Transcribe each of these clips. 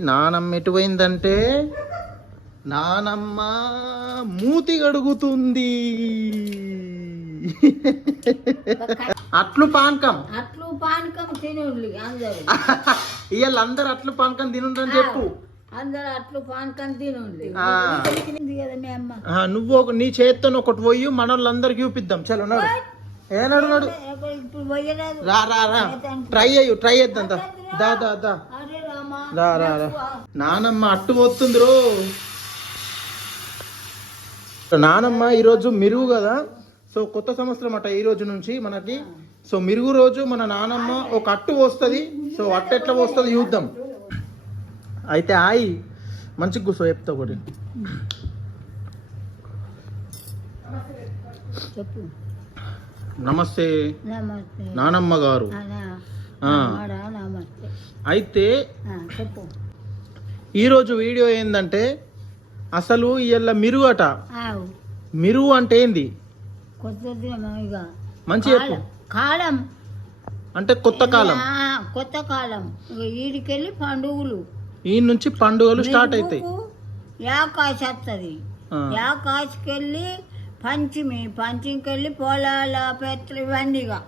నానమ్మ ఎటు పోయిందంటే నానమ్మ మూతి గడుగుతుంది అట్లు పానకం. అట్లు పానకం అందరు. ఇవాళ అందరు అట్లు పానకం తినుండ్రని చెప్పు. అందరు అట్లు పానకం ఆ, నువ్వు నీ చేత్తో ఒకటి పోయి మనోళ్ళందరికి చూపిద్దాం. చలో ఏనాడు ఏ నడు నడు రా రా రా. ట్రై అయ్యు ట్రై చేద్దాం దా దా దా. దా రా రా రా. నానమ్మ అట్టు పోతుంది రో నానమ్మ ఈరోజు మిరుగు కదా. సో కొత్త సంవత్సరం అట ఈ రోజు నుంచి మనకి. సో మిరుగు రోజు మన నానమ్మ ఒక అట్టు పోస్తుంది. సో అట్టు ఎట్లా పోస్తుంది చూద్దాం. అయితే ఆయి మంచి కూర్చో చెప్తా ఒకటి. చెప్పు. నమస్తే. నానమ్మ గారు. అయితే ఈరోజు వీడియో ఏంటంటే అసలు ఇవాళ మిరుగు అట. మిరుగు అంటే ఏంది? మంచి కాలం. అంటే కొత్త కాలం. కొత్త కాలం. ఇక ఈడికెళ్ళి పండుగలు. ఈ నుంచి పండుగలు స్టార్ట్ అవుతాయి యాకాశ వస్తుంది యాకాశకెళ్ళి పంచమి పంచమికెళ్ళి పొలాల పెత్తలు ఇవన్నీగా.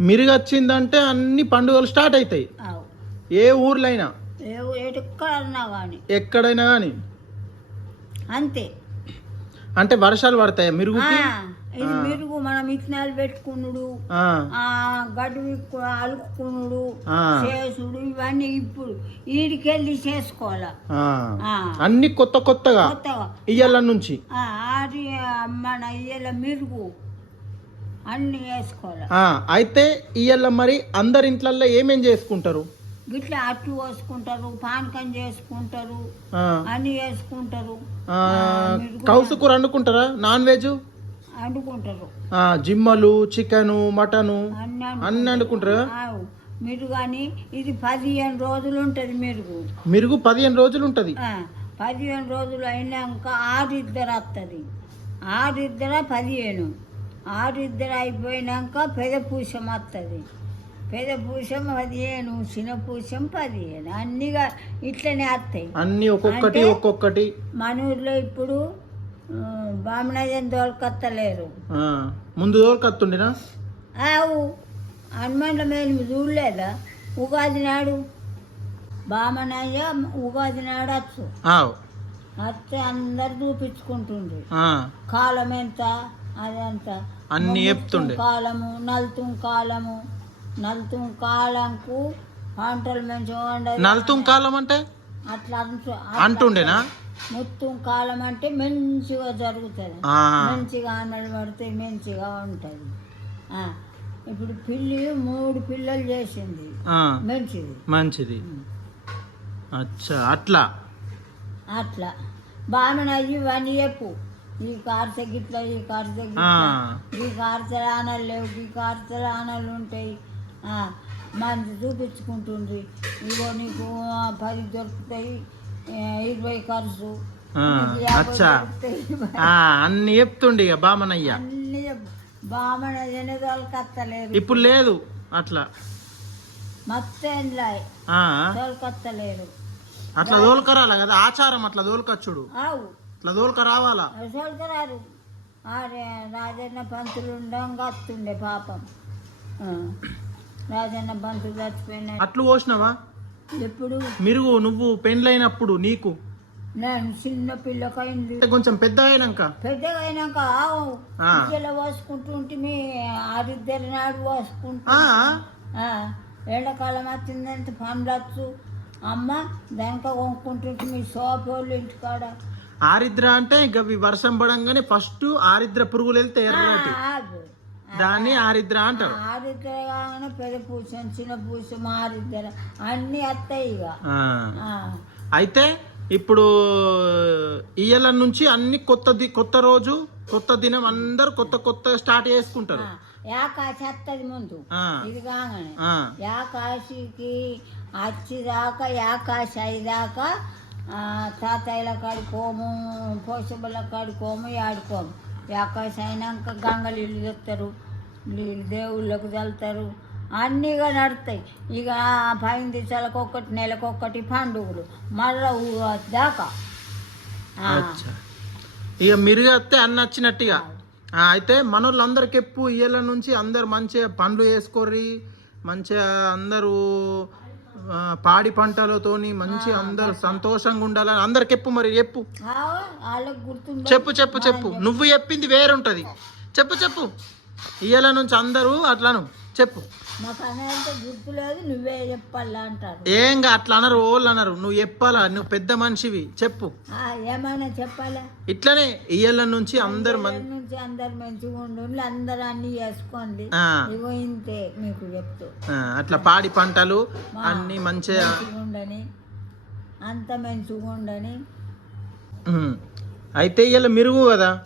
మిరుగు వచ్చిందంటే అన్ని పండుగలు స్టార్ట్ అవుతాయి ఏ ఊర్లైనా. ఏ ఎక్కడన్నా కానీ ఎక్కడైనా కానీ అంతే. అంటే వర్షాలు పడతాయి ఆ, మిరుగుకి ఇది. మెరుగు మనం ఇత్తనాలు పెట్టుకునుడు ఆ, గడ్డు అలుక్కునుడు చేసుడు ఇవన్నీ ఇప్పుడు ఈడికెళ్ళి చేసుకోవాలా. అన్ని కొత్త కొత్తగా ఇయ్యాల నుంచి. మన ఇయ్యాల మెరుగు అన్ని వేసుకోవాలి. అయితే ఇయ్యాల మరి అందరి ఇంట్లల్లో ఏమేం చేసుకుంటారు? గిట్లా అట్లు పోసుకుంటారు పానకం చేసుకుంటారు అన్ని చేసుకుంటారు ఆ, కౌసు కూర వండుకుంటారా? Non veg? వండుకుంటారు జిమ్మలు చికెను మటను అన్ని వండుకుంటారా. మీరు కానీ ఇది పదిహేను రోజులు ఉంటుంది మెరుగు. మిరుగు పదిహేను రోజులు ఉంటది. పదిహేను రోజులు అయినాక ఆరిద్దరు వస్తుంది ఆరిద్దర పదిహేను. ఆరిద్దరు అయిపోయినాక పెద పూసం వస్తుంది పెద పూసం పదిహేను చిన్న పూసం పదిహేను. అన్నిగా ఇట్లనే వస్తాయి అన్ని ఒక్కొక్కటి? ఒక్కొక్కటి. మన ఊర్లో ఇప్పుడు బామనజన్ దొరకత్తలేరు ఆ, ముందు దోరకత్తుండినా ఆవు హనుమండ్ల మేము చూడలేదా? ఉగాది నాడు బామనయ్య ఉగాది నాడు వచ్చు. వచ్చి అందరు చూపించుకుంటుండ్రు. కాలం ఎంత? అదంతా అన్ని చెప్తుండే. కాలము నలుతుం కాలము. నలుతుం కాలంకు పంటలు మంచిగా ఉండదు. నల్తుం కాలం అంటే? అట్లా అంటు అంటుండేనా? ముత్తుం కాలం అంటే మంచిగా జరుగుతుంది. మంచిగా ఆనలు పడితే మంచిగా ఉంటుంది. ఆ, ఇప్పుడు పిల్లి మూడు పిల్లలు చేసింది. మంచిది. మంచిది. అచ్చా అట్లా? అట్లా. బాగా ఇవన్నీ చెప్పు. ఈ కార్త గిట్ల ఈ కార్త ఈ కార్తెల ఆనలు లేవు ఈ కార్తెల ఆనలు ఉంటాయి. ఆ, మంది చూపించుకుంటుండ్రి ఇగో నీకు పది దొరుకుతాయి. ఇరవై ఖర్చు అచ్చా. అన్ని చెప్తుండే ఇక బామనయ్య. అన్ని కత్తలేరు ఇప్పుడు లేదు అట్లా. మొత్తం ఆ, తోలుకత్తలేరు అట్లా దోలుకరాలా కదా? ఆచారం అట్లా దోలుకొచ్చుడు ఆవు. అట్లా దోలుక రావాలా? తోలుకరారు అరే రాజన్న పంతులు ఉండంగా వస్తుండే పాపం. రాజన్న పంతులు చచ్చిపోయిన అట్లు పోసినావా? ఎప్పుడు? మిరుగు నువ్వు పెండ్లైనప్పుడు నీకు? నేను చిన్న పిల్లకైంది. కొంచెం పెద్ద అయినాక పెద్దగా అయినాక ఆవు ఆ. ఇలా పోసుకుంటుంటే ఆరిద్దరి నాడు పోసుకుంటూ ఆ, ఎండాకాలం వచ్చిందంటే పండ్లచ్చు అమ్మ దానిక కొనుక్కుంటుంటే మీ సోపోళ్ళు ఇంటికాడ. ఆరిద్ర అంటే ఇక ఇవి వర్షం పడంగానే ఫస్ట్ ఆరిద్ర పురుగులు వెళ్తే ఎర్రటి. ఆగు. దాన్ని ఆరిద్ర అంటారు. ఆరిద్దర కాగానే పెద్ద పూసం చిన్న పూసం ఆరిద్దర అన్నీ వస్తాయి ఇక. అయితే ఇప్పుడు ఇయ్యాల నుంచి అన్ని కొత్త కొత్త రోజు కొత్త దినం అందరు కొత్త కొత్త స్టార్ట్ చేసుకుంటారు. యాకాశి వస్తుంది ముందు. ఇది కాగానే. యాకాశికి వచ్చిదాకా యాకాశి అయ్యేదాకా ఆ, తాతయ్యల కాడుకోము పోషబల కాడుకోము ఆడుకోము యాకాశి అయినాక గంగలు ఇల్లు తెస్తారు నీళ్ళు దేవుళ్ళకు చల్లుతారు అన్నీగా నడుతాయి ఇక పైన దిశలకు ఒక్కటి నెలకొక్కటి పండుగలు. మళ్ళా దాకా. ఇక మిరుగత్తే అన్న వచ్చినట్టుగా అయితే మనోళ్ళందరికి ఎప్పు ఇయ్యల నుంచి అందరు మంచిగా పండ్లు వేసుకోర్రి. మంచిగా అందరూ పాడి పంటలతోని మంచి అందరు సంతోషంగా ఉండాలని అందరికి ఎప్పు మరి చెప్పు. చెప్పు చెప్పు చెప్పు. నువ్వు చెప్పింది వేరుంటది. చెప్పు చెప్పు. ఇయ్యల నుంచి అందరూ అట్లాను. చెప్పు. మాకు అనేది గుర్తు లేదు నువ్వే చెప్పాలా అంటారు ఏంగా అట్లా అనరు ఓళ్ళు అనరు. నువ్వు చెప్పాలా? నువ్వు పెద్ద మనిషివి. చెప్పు. ఆ, ఏమైనా చెప్పాలా? ఇట్లనే ఇయ్యల నుంచి అందరు ఇక్కడి నుంచి అందరు మంచిగా ఉండు అందరూ అన్ని చేసుకోండి. ఆ, ఇగో ఇంతే మీకు చెప్తూ. ఆ, అట్లా పాడి పంటలు అన్ని మంచిగా మంచిగా ఉండని అంత మంచిగా ఉండని. ఉమ్. అయితే ఇలా మిరుగు కదా?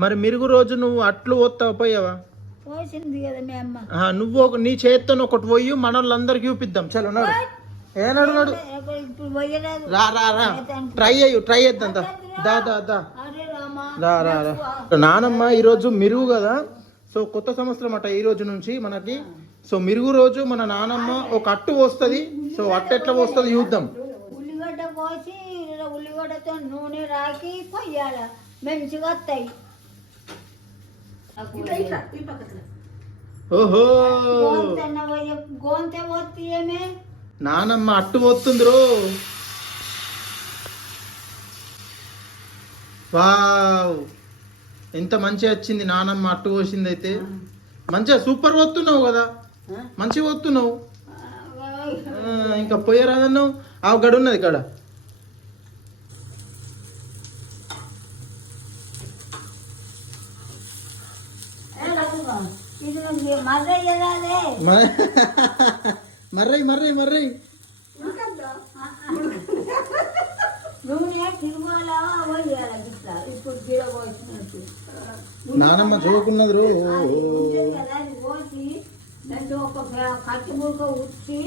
మరి మిరుగు రోజు నువ్వు అట్లు పోతావు పోయావా? పోసింది కదా మీ అమ్మ. నువ్వు ఒక నీ చేత్తో ఒకటి పోయి మనోళ్ళందరికీ చూపిద్దాం. చలో నడు. ఏ నడు నడు. ఇప్పుడు- ఇప్పుడు పోయరాదు? రా రా రా. ట్రై అయ్యు ట్రై చేద్దాం దా. దా దా రా రా రా. నానమ్మ ఈరోజు మిరుగు కదా. సో కొత్త సంవత్సరం అట ఈ రోజు నుంచి మనకి. సో మిరుగు రోజు మన నానమ్మ ఒక అట్టు వస్తుంది సో అట్టు ఎట్లా వస్తుంది చూద్దాం. ఉల్లిగడ్డ ఇలా ఉల్లిగడ్డతో నూనె రాకి కొయ్యాల మంచిగా వస్తాయి. ఓహో! గోంతె నానమ్మ అట్టు పోతుంది రో వావ్! ఎంత మంచిగా వచ్చింది నానమ్మ అట్టు పోసింది అయితే మంచిగా సూపర్ పోతున్నావు కదా. మంచిగా పోతున్నావు. ఆ, ఇంకా పోయారాదన్నావు? ఆ గడు ఉన్నది ఇక్కడ ఇది నువ్వు మర్రయ్యరాదే మర్రై మర్రై. మర్రై నానమ్మ చూకున్నది రో. ముక్క ఉచ్చి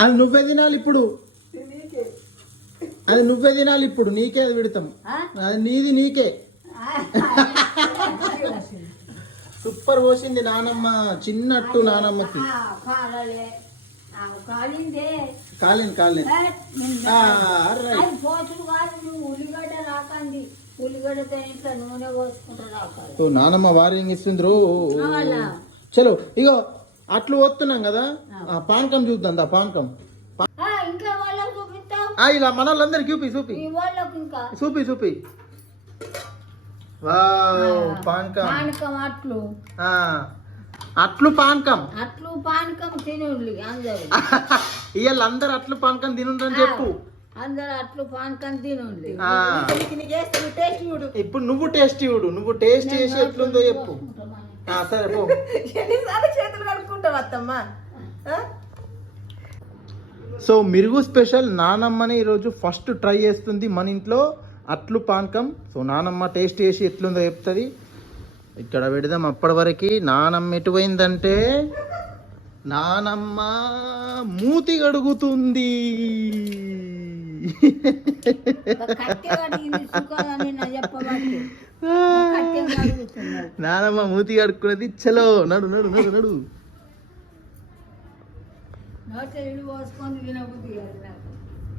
అది నువ్వే తినాలి ఇప్పుడు. అది నువ్వే తినాలి ఇప్పుడు నీకే అది పెడతాం? అది నీది నీకే. సూపర్ పోసింది నానమ్మ చిన్నట్టు నానమ్మకి. కాలేను కాలేను నానమ్మ వారింగ్ ఇస్తుంది? చలో ఇగో అట్లు వస్తున్నాం కదా. పానకం చూద్దాం దా పానకం ఆ, ఇంకా వాళ్ళకి చూపిస్తావు ఆ, ఇలా మన వాళ్ళందరికి చూపి. చూపి చూపి చూపి. వావ్ పానకం. పానకం అట్లు. ఆ, అట్లు పానకం. అట్లు పానకం తినుండ్లి అందరు. ఇవాళ అందరు అట్లు పానకం తినుండ్రని చెప్పు. అందరు అట్లు పానకం చూడు. ఇప్పుడు నువ్వు టేస్ట్ చూడు నువ్వు టేస్ట్ చేసి ఎట్లుందో చెప్పు. సరే పో. చేతులు కడుక్కుంటావు అత్తమ్మ? సో మిరుగు స్పెషల్ నానమ్మని ఈరోజు ఫస్ట్ ట్రై చేస్తుంది మన ఇంట్లో అట్లు పానకం. సో నానమ్మ టేస్ట్ చేసి ఎట్లుందో చెప్తుంది. ఇక్కడ పెడదాం అప్పటి వరకు. నానమ్మ ఎటు పోయిందంటే నానమ్మ మూతి గడుగుతుంది నానమ్మ మూతి కడుక్కున్నది. చలో నడు నడు నడు నడు నోట ఇల్లు పోసుకొని తినబుద్ధి కాదు నాకు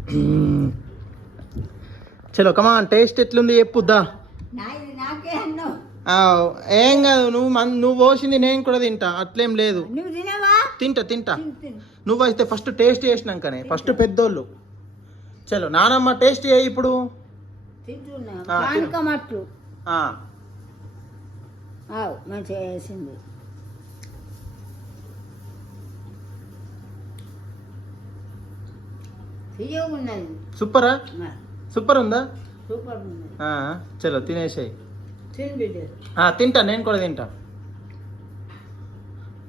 చలో కమాన్ టేస్ట్ ఎట్లుంది చెప్పుద్దా ఏం కాదు నువ్వు మన్ నువ్వు పోసింది నేను కూడా తింటా అట్లేం లేదు. నువ్వు తింటా తింటా. తిను. నువ్వైతే ఫస్ట్ టేస్ట్ చేసినాకనే ఫస్ట్ పెద్దోళ్ళు. చలో నానమ్మ టేస్ట్ చేయి ఇప్పుడు. మంచిగా వేసింది ఉన్నది సూపరా? సూపర్ ఉందా సూపర్ ఉన్నది చలో తినేసాయి. తింటా నేను కూడా తింటా.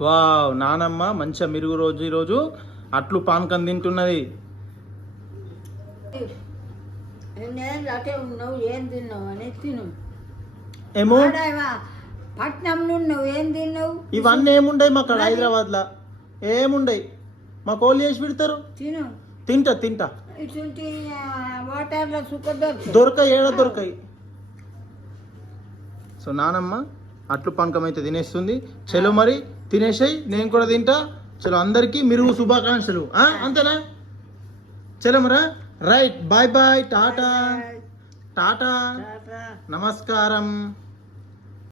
వావ్ నానమ్మ మంచిగా మిరుగు రోజు ఈరోజు. అట్లు పానకం తింటున్నది. ఏం తిన్నావు ఏమో? ఏం ఇవన్నీ ఏముండయి మాకు హైదరాబాద్లో. ఏముండయి? మా కోళ్ళు చేసి పెడతారు. తిను. తింటా తింటా. ఇటువంటి వాటర్లో సుఖ దొరుకుతుంది దొరక ఏడ దొరకాయి? సో నానమ్మ అట్లు పానకం అయితే తినేస్తుంది. చలో మరి తినేసాయి నేను కూడా తింటా. చలో అందరికీ మిరుగు శుభాకాంక్షలు? అంతేనా? చలో మరా? Right bye bye. Tata. Tata. నమస్కారం.